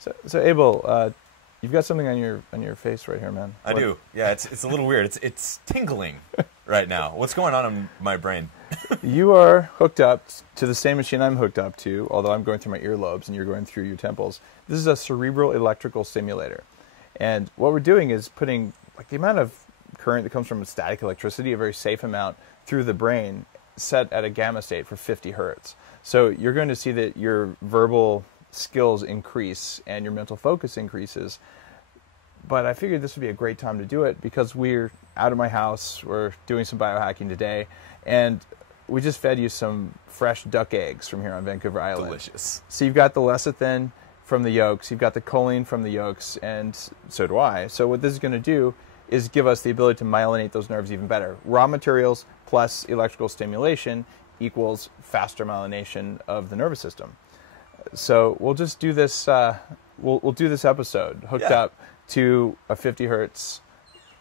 So Abel, you've got something on your face right here, man. I do. Yeah, it's a little weird. It's tingling right now. What's going on in my brain? You are hooked up to the same machine I'm hooked up to, although I'm going through my earlobes and you're going through your temples. This is a cerebral electrical stimulator. And what we're doing is putting like the amount of current that comes from static electricity, a very safe amount, through the brain set at a gamma state for 50 hertz. So you're going to see that your verbal skills increase and your mental focus increases. But I figured this would be a great time to do it because we're out of my house, we're doing some biohacking today, and we just fed you some fresh duck eggs from here on Vancouver Island. Delicious. So you've got the lecithin from the yolks, you've got the choline from the yolks, and so do I. So what this is going to do is give us the ability to myelinate those nerves even better. Raw materials plus electrical stimulation equals faster myelination of the nervous system. So we'll just do this. We'll do this episode hooked up to a 50 hertz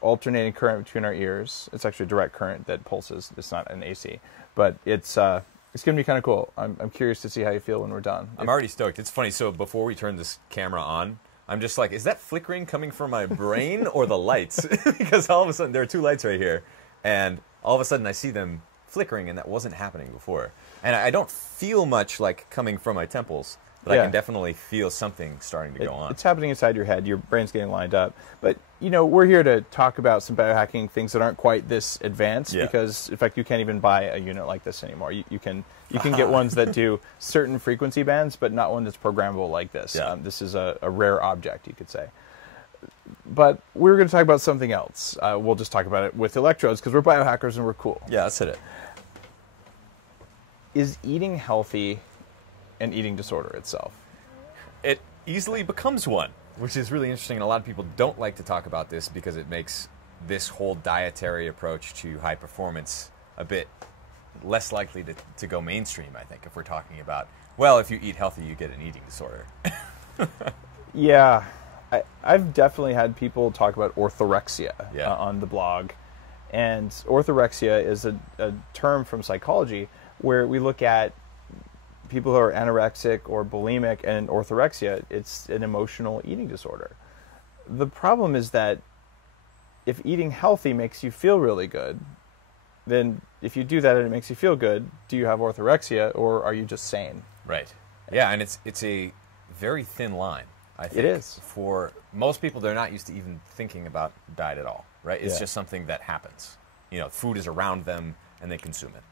alternating current between our ears. It's actually a direct current that pulses. It's not an AC, but it's going to be kind of cool. I'm curious to see how you feel when we're done. I'm already stoked. It's funny. So before we turn this camera on, I'm just like, is that flickering coming from my brain or the lights? Because all of a sudden there are two lights right here, and all of a sudden I see them flickering, and that wasn't happening before. And I don't feel much like coming from my temples, but I can definitely feel something starting to go on. It's happening inside your head. Your brain's getting lined up. But, you know, we're here to talk about some biohacking things that aren't quite this advanced because, in fact, you can't even buy a unit like this anymore. You can get ones that do certain frequency bands, but not one that's programmable like this. Yeah. This is a rare object, you could say. But we're going to talk about something else. We'll just talk about it with electrodes because we're biohackers and we're cool. Yeah, let's hit it. Is eating healthy an eating disorder itself? It easily becomes one, which is really interesting. And a lot of people don't like to talk about this because it makes this whole dietary approach to high performance a bit less likely to go mainstream, I think, if we're talking about, well, if you eat healthy, you get an eating disorder. Yeah. I've definitely had people talk about orthorexia on the blog. And orthorexia is a term from psychology where we look at people who are anorexic or bulimic, and orthorexia, it's an emotional eating disorder. The problem is that if eating healthy makes you feel really good, then if you do that and it makes you feel good, do you have orthorexia or are you just sane? Right. Yeah, and it's a very thin line, I think. It is. For most people, they're not used to even thinking about diet at all, right? It's just something that happens. You know, food is around them and they consume it.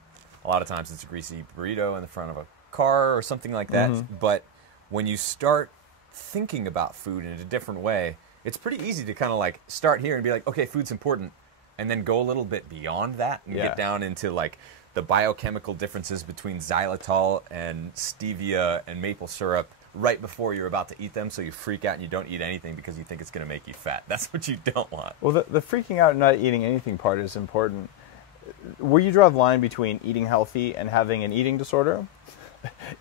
A lot of times it's a greasy burrito in the front of a car or something like that. Mm-hmm. But when you start thinking about food in a different way, it's pretty easy to kind of like start here and be like, okay, food's important, and then go a little bit beyond that and get down into like the biochemical differences between xylitol and stevia and maple syrup right before you're about to eat them, so you freak out and you don't eat anything because you think it's going to make you fat. That's what you don't want. Well, the freaking out and not eating anything part is important. Where you draw the line between eating healthy and having an eating disorder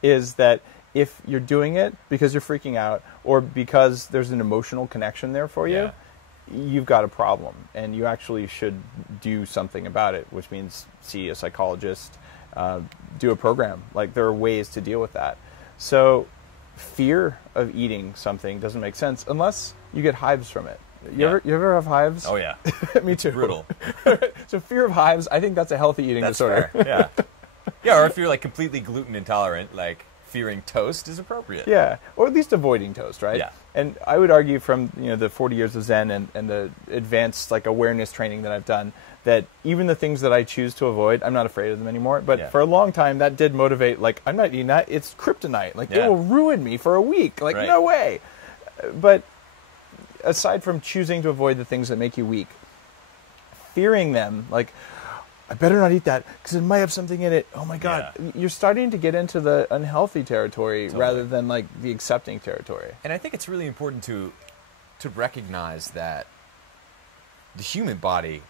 is that if you're doing it because you're freaking out or because there's an emotional connection there for you, you've got a problem and you actually should do something about it, which means see a psychologist, do a program. Like, there are ways to deal with that. So fear of eating something doesn't make sense unless you get hives from it. You ever have hives? Oh, yeah. Me too. It's brutal. So fear of hives, I think that's a healthy eating disorder. Fair. Yeah. Yeah, or if you're like completely gluten intolerant, like fearing toast is appropriate. Yeah, or at least avoiding toast, right? Yeah. And I would argue from the 40 years of Zen and the advanced like awareness training that I've done, that even the things that I choose to avoid, I'm not afraid of them anymore. But for a long time, that did motivate, like, I'm not eating that. It's kryptonite. Like, it will ruin me for a week. Like, no way. But aside from choosing to avoid the things that make you weak, fearing them, like, I better not eat that because it might have something in it. Oh my God. Yeah. You're starting to get into the unhealthy territory rather than like the accepting territory. And I think it's really important to recognize that the human body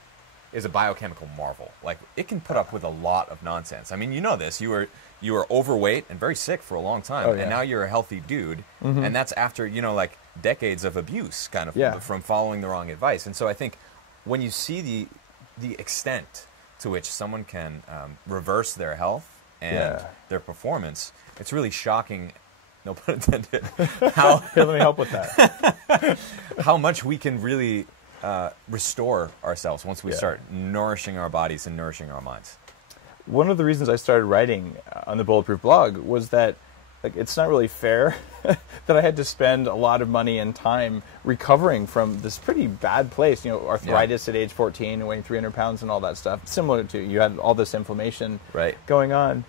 is a biochemical marvel. Like, it can put up with a lot of nonsense. I mean, you know this. You were overweight and very sick for a long time, and now you're a healthy dude. Mm-hmm. And that's after, like decades of abuse kind of from following the wrong advice. And so I think when you see the extent to which someone can reverse their health and their performance, it's really shocking no pun intended, how Here, let me help with that. how much we can really restore ourselves once we start nourishing our bodies and nourishing our minds. One of the reasons I started writing on the Bulletproof blog was that it's not really fair that I had to spend a lot of money and time recovering from this pretty bad place. Arthritis at age 14 and weighing 300 pounds and all that stuff. Similar to you had all this inflammation going on.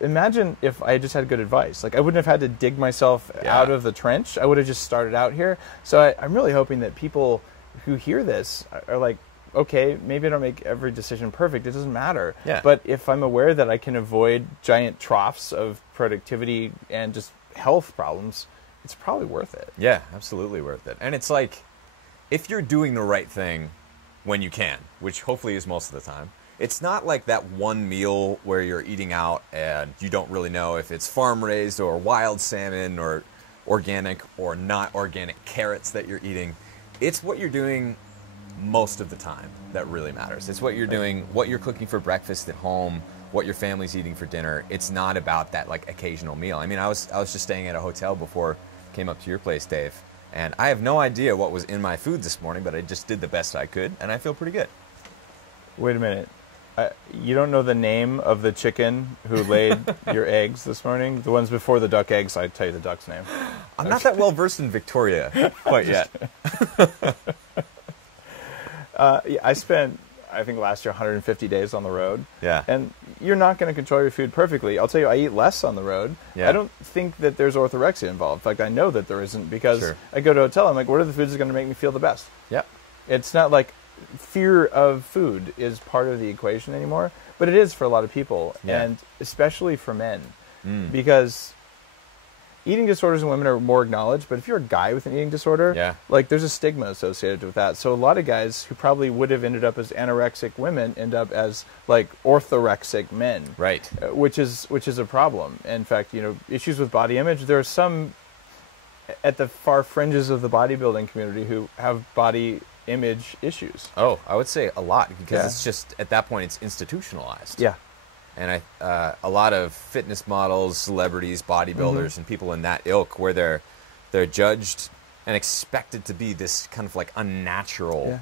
Imagine if I just had good advice. I wouldn't have had to dig myself out of the trench. I would have just started out here. So I'm really hoping that people who hear this are like, okay, maybe I don't make every decision perfect. It doesn't matter. Yeah. But if I'm aware that I can avoid giant troughs of productivity and just health problems, it's probably worth it. Yeah, absolutely worth it. And it's like, if you're doing the right thing when you can, which hopefully is most of the time, it's not like that one meal where you're eating out and you don't really know if it's farm-raised or wild salmon or organic or not organic carrots that you're eating. It's what you're doing most of the time that really matters. It's what you're doing, what you're cooking for breakfast at home, what your family's eating for dinner. It's not about that occasional meal. I mean, I was just staying at a hotel before I came up to your place, Dave, and I have no idea what was in my food this morning, but I just did the best I could, and I feel pretty good. Wait a minute. You don't know the name of the chicken who laid your eggs this morning? The ones before the duck eggs, I'd tell you the duck's name. I'm not that well versed in Victoria quite yet. I spent, I think last year, 150 days on the road. Yeah. And you're not going to control your food perfectly. I'll tell you, I eat less on the road. Yeah. I don't think that there's orthorexia involved. In fact, I know that there isn't because I go to a hotel, I'm like, what are the foods that are going to make me feel the best? Yeah. It's not like fear of food is part of the equation anymore, but it is for a lot of people, and especially for men, because eating disorders in women are more acknowledged, but if you're a guy with an eating disorder, there's a stigma associated with that. So a lot of guys who probably would have ended up as anorexic women end up as orthorexic men, right? Which is a problem. In fact, issues with body image. There are some at the far fringes of the bodybuilding community who have body image issues. Oh, I would say a lot, because it's just, at that point, it's institutionalized. Yeah. And a lot of fitness models, celebrities, bodybuilders, and people in that ilk, where they're judged and expected to be this kind of unnatural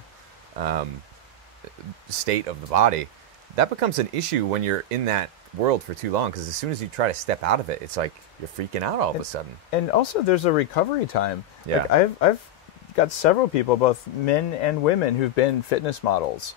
state of the body. That becomes an issue when you're in that world for too long, because as soon as you try to step out of it, it's like you're freaking out all of a sudden. And also, there's a recovery time. Yeah. I've got several people, both men and women, who've been fitness models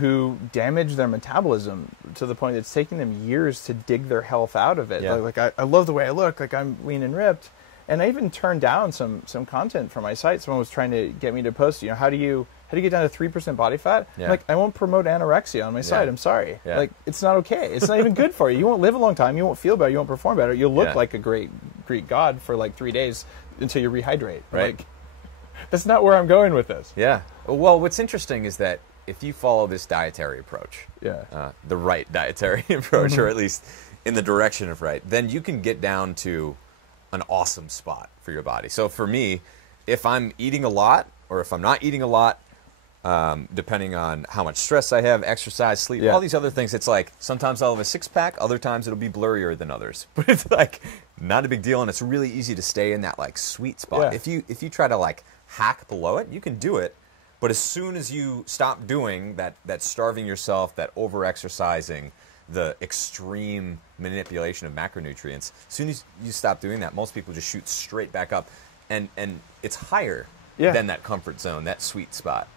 who damage their metabolism to the point that it's taking them years to dig their health out of it. Yeah. I love the way I look, I'm lean and ripped. And I even turned down some content from my site. Someone was trying to get me to post, how do you get down to 3% body fat? Yeah. I'm like, I won't promote anorexia on my site. I'm sorry. Yeah. It's not okay. It's not even good for you. You won't live a long time. You won't feel better. You won't perform better. You'll look like a great Greek god for 3 days until you rehydrate. Right. That's not where I'm going with this. Yeah. Well, what's interesting is that if you follow this dietary approach, the right dietary approach, or at least in the direction of right, then you can get down to an awesome spot for your body. So for me, if I'm eating a lot or if I'm not eating a lot, depending on how much stress I have, exercise, sleep, all these other things, it's sometimes I'll have a six-pack, other times it'll be blurrier than others. But it's not a big deal, and it's really easy to stay in that sweet spot. Yeah. If you try to hack below it, you can do it. But as soon as you stop doing that starving yourself, that over-exercising, the extreme manipulation of macronutrients, as soon as you stop doing that, most people just shoot straight back up. And it's higher than that comfort zone, that sweet spot,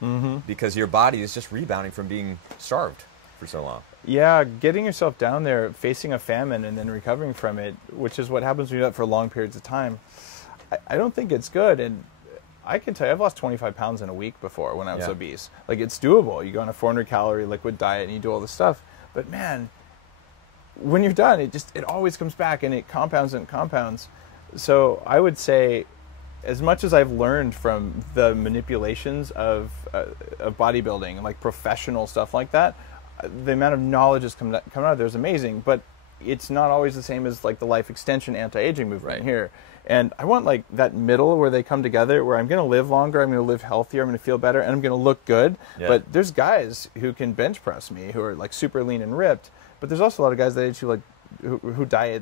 because your body is just rebounding from being starved for so long. Yeah, getting yourself down there, facing a famine, and then recovering from it, which is what happens when you do that for long periods of time, I don't think it's good. And I can tell you, I've lost 25 pounds in a week before when I was obese. It's doable. You go on a 400-calorie liquid diet and you do all this stuff. But man, when you're done, it always comes back, and it compounds and compounds. So I would say, as much as I've learned from the manipulations of bodybuilding and professional stuff like that, the amount of knowledge that's coming out of there is amazing. But it's not always the same as the life extension anti-aging movement here. And I want that middle where they come together, where I'm going to live longer, I'm going to live healthier, I'm going to feel better, and I'm going to look good. Yeah. But there's guys who can bench press me who are super lean and ripped. But there's also a lot of guys that actually who diet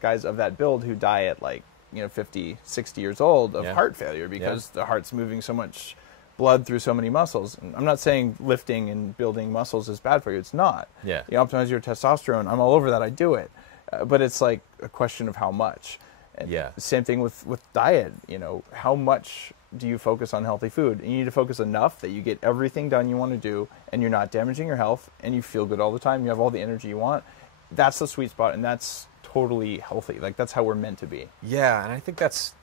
guys of that build who die at like 50, 60 years old of heart failure because the heart's moving so much blood through so many muscles. And I'm not saying lifting and building muscles is bad for you. It's not. Yeah. You optimize your testosterone. I'm all over that. I do it. But it's like a question of how much. And same thing with diet. How much do you focus on healthy food? And you need to focus enough that you get everything done you want to do and you're not damaging your health and you feel good all the time. You have all the energy you want. That's the sweet spot, and that's totally healthy. Like, that's how we're meant to be. Yeah, and I think it's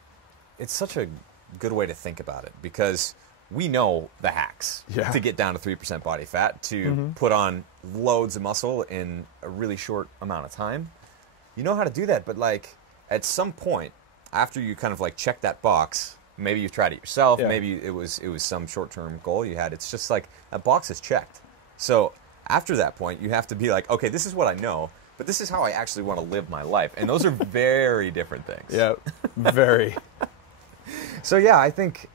such a good way to think about it, because we know the hacks to get down to 3% body fat, to put on loads of muscle in a really short amount of time. You know how to do that, but like at some point, after you kind of like check that box, maybe you've tried it yourself, maybe it was some short-term goal you had. It's just like that box is checked. So after that point, you have to be like, okay, this is what I know, but this is how I actually want to live my life. And those are very different things. Yeah, very. So yeah, I think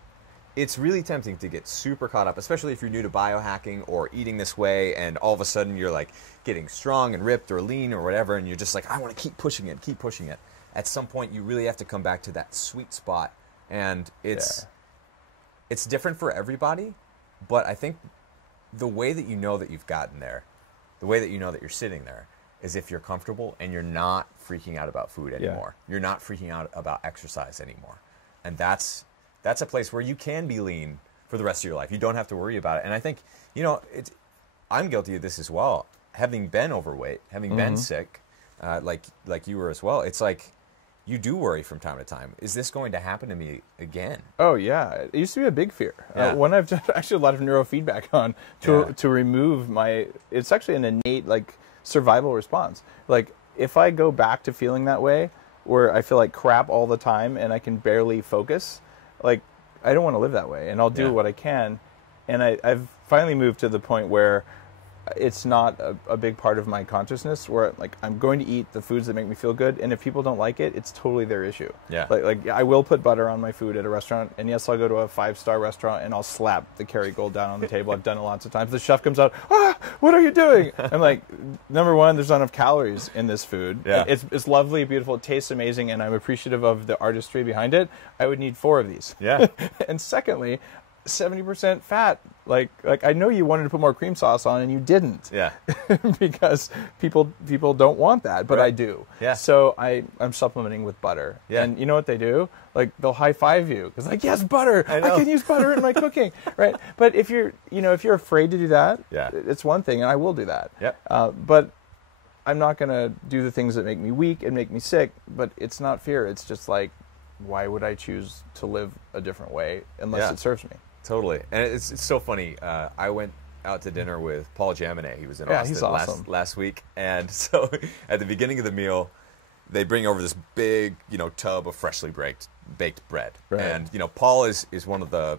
it's really tempting to get super caught up, especially if you're new to biohacking or eating this way, and all of a sudden you're like getting strong and ripped or lean or whatever, and you're just like, I want to keep pushing it, keep pushing it. At some point, you really have to come back to that sweet spot, and it's different for everybody, but I think the way that you know that you've gotten there, the way that you know that you're sitting there, is if you're comfortable and you're not freaking out about food anymore. You're not freaking out about exercise anymore. And that's a place where you can be lean for the rest of your life. You don't have to worry about it. And I think, I'm guilty of this as well. Having been overweight, having been sick, like you were as well, it's like you do worry from time to time. Is this going to happen to me again? Oh, yeah. It used to be a big fear. One I've done actually a lot of neurofeedback on to remove it's actually an innate, like, survival response. Like, if I go back to feeling that way, where I feel like crap all the time and I can barely focus, like, I don't want to live that way, and I'll do what I can. And I've finally moved to the point where it's not a big part of my consciousness, where like I'm going to eat the foods that make me feel good, and if people don't like it, it's totally their issue. Yeah. Like I will put butter on my food at a restaurant, and yes, I'll go to a 5-star restaurant and I'll slap the Kerrygold down on the table. I've done it lots of times. The chef comes out, what are you doing? I'm like, number one, there's not enough calories in this food. Yeah. It's lovely, beautiful, it tastes amazing, and I'm appreciative of the artistry behind it. I would need 4 of these. Yeah. And secondly, 70% fat. Like I know you wanted to put more cream sauce on and you didn't. Yeah. Because people don't want that, but I do. Yeah. So I'm supplementing with butter. Yeah. And you know what they do? Like, they'll high five you because like, yes, butter. I can use butter in my cooking, right? But if you're afraid to do that, it's one thing, and I will do that. Yeah. But I'm not gonna do the things that make me weak and make me sick. But it's not fear. It's just like, why would I choose to live a different way unless it serves me? Totally. And it's so funny. I went out to dinner with Paul Jaminet. He was in Austin he's awesome. last week. And so at the beginning of the meal, they bring over this big, tub of freshly baked bread. Right. And, Paul is one of the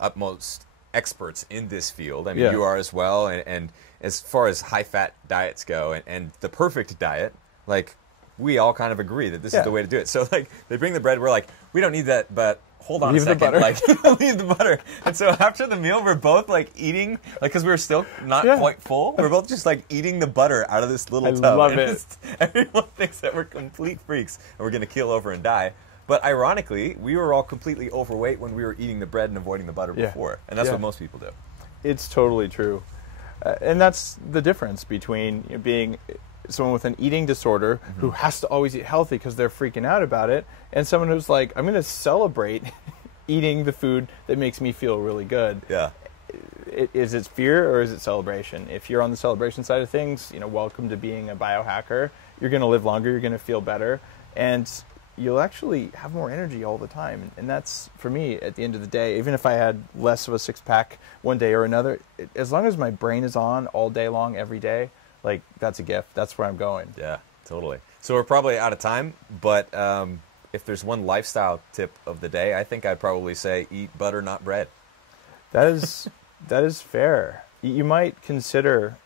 utmost experts in this field. I mean, you are as well. And as far as high-fat diets go and the perfect diet, like, we all kind of agree that this is the way to do it. So, like, they bring the bread. We're like, we don't need that, but hold on a second. Leave the butter. Like, leave the butter. And so after the meal, we're both, like, eating, like, because we were still not quite full. We're both just, like, eating the butter out of this little tub. I love and it. Everyone thinks that we're complete freaks and we're going to keel over and die. But ironically, we were all completely overweight when we were eating the bread and avoiding the butter before. And that's what most people do. It's totally true. And that's the difference between being someone with an eating disorder who has to always eat healthy because they're freaking out about it, and someone who's like, I'm going to celebrate eating the food that makes me feel really good. Yeah. Is it fear or is it celebration? If you're on the celebration side of things, welcome to being a biohacker. You're going to live longer, you're going to feel better, and you'll actually have more energy all the time. And that's, for me, at the end of the day, even if I had less of a six-pack one day or another, as long as my brain is on all day long, every day, like, that's a gift. That's where I'm going. Yeah, totally. So we're probably out of time, but if there's one lifestyle tip of the day, I think I'd probably say eat butter, not bread. That is fair. You might consider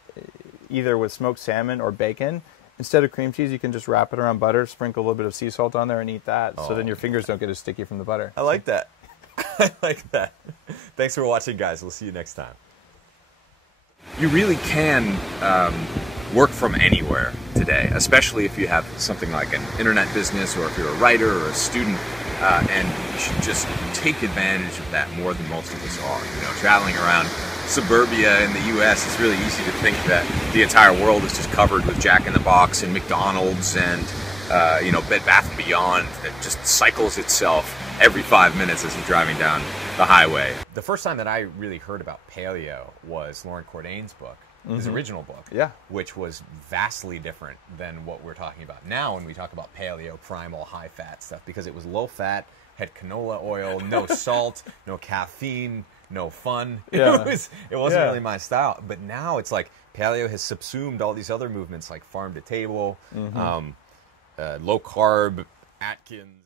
either with smoked salmon or bacon, instead of cream cheese, you can just wrap it around butter, sprinkle a little bit of sea salt on there, and eat that. So then your fingers don't get as sticky from the butter. I like that. I like that. Thanks for watching, guys. We'll see you next time. You really can work from anywhere today, especially if you have something like an internet business or if you're a writer or a student, and you should just take advantage of that more than most of us are. You know, traveling around suburbia in the U.S., it's really easy to think that the entire world is just covered with Jack in the Box and McDonald's and you know, Bed Bath & Beyond that just cycles itself every 5 minutes as you're driving down the highway. The first time that I really heard about paleo was Loren Cordain's book, his original book, which was vastly different than what we're talking about now when we talk about paleo, primal, high-fat stuff, because it was low-fat, had canola oil, no salt, no caffeine, no fun. Yeah. It wasn't really my style. But now it's like paleo has subsumed all these other movements like farm to table, low carb, Atkins.